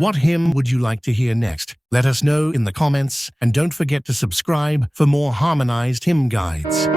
What hymn would you like to hear next? Let us know in the comments, and don't forget to subscribe for more harmonized hymn guides.